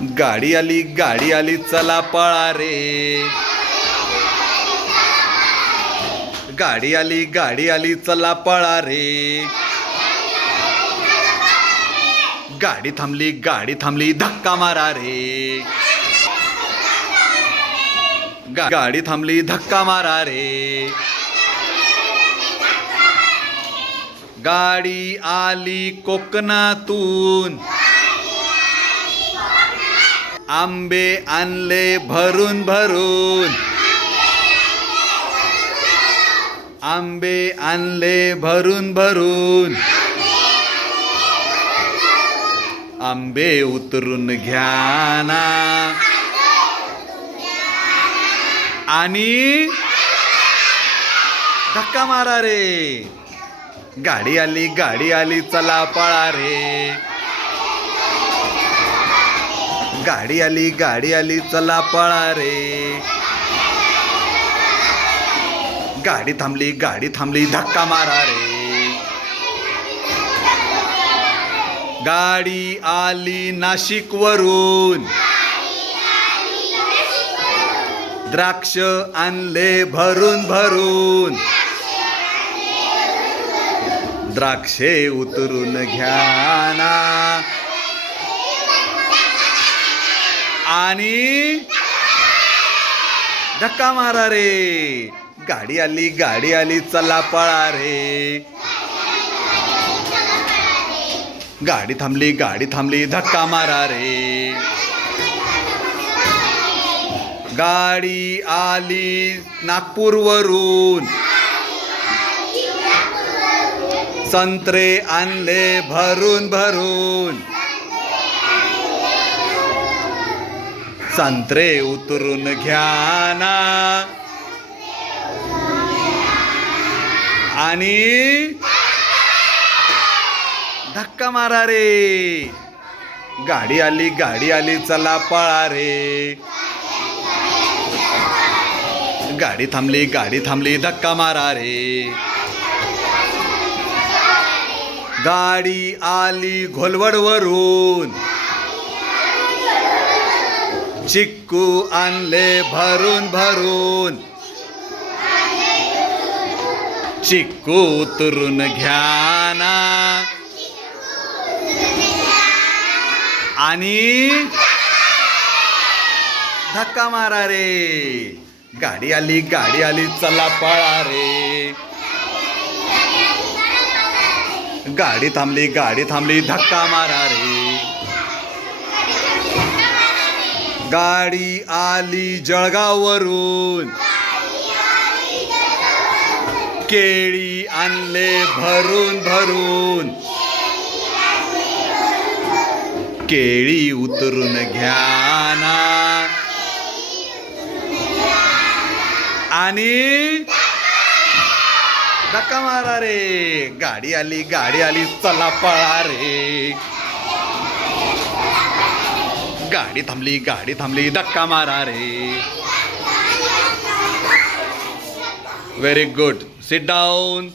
गाडी आली चला पळा रे. गाडी आली चला पळा रे. गाडी थांबली धक्का मारा रे. गाडी थांबली धक्का मारा रे. गाडी आली कोकणातून, आंबे आणले भरून भरून. आंबे आणले भरून भरून. आंबे उतरून घ्या ना आणि धक्का मारा रे. गाडी आली चला पळा रे. गाडी आली चला पळा रे. गाडी थांबली धक्का मारा रे. गाडी आली नाशिक वरून, द्राक्ष आणले भरून भरून. द्राक्षे उतरून घ्या ना आणि धक्का मारा रे. गाडी आली चला पळा रे. गाडी थांबली धक्का मारा रे. गाडी आली नागपूरवरून, संत्रे आणले भरून भरून. संत्रे उतरून घ्या ना आणि धक्का मारा रे. गाडी आली चला पळा रे. गाडी थांबली धक्का मारा रे. गाडी आली घोलवडवरून, चिक्कू आणले भरून भरून. चिक्कू उतरून घ्या ना आणि धक्का मारा रे. गाडी आली चला पळा रे. गाडी थांबली धक्का मारा रे. गाडी आली जळगाववरून, केळी आणले भरून भरून. केळी उतरून घ्या ना आणि धक्का मारा रे. गाडी आली चला पळा रे. गाडी थांबली धक्का मारा रे. Very good. Sit down.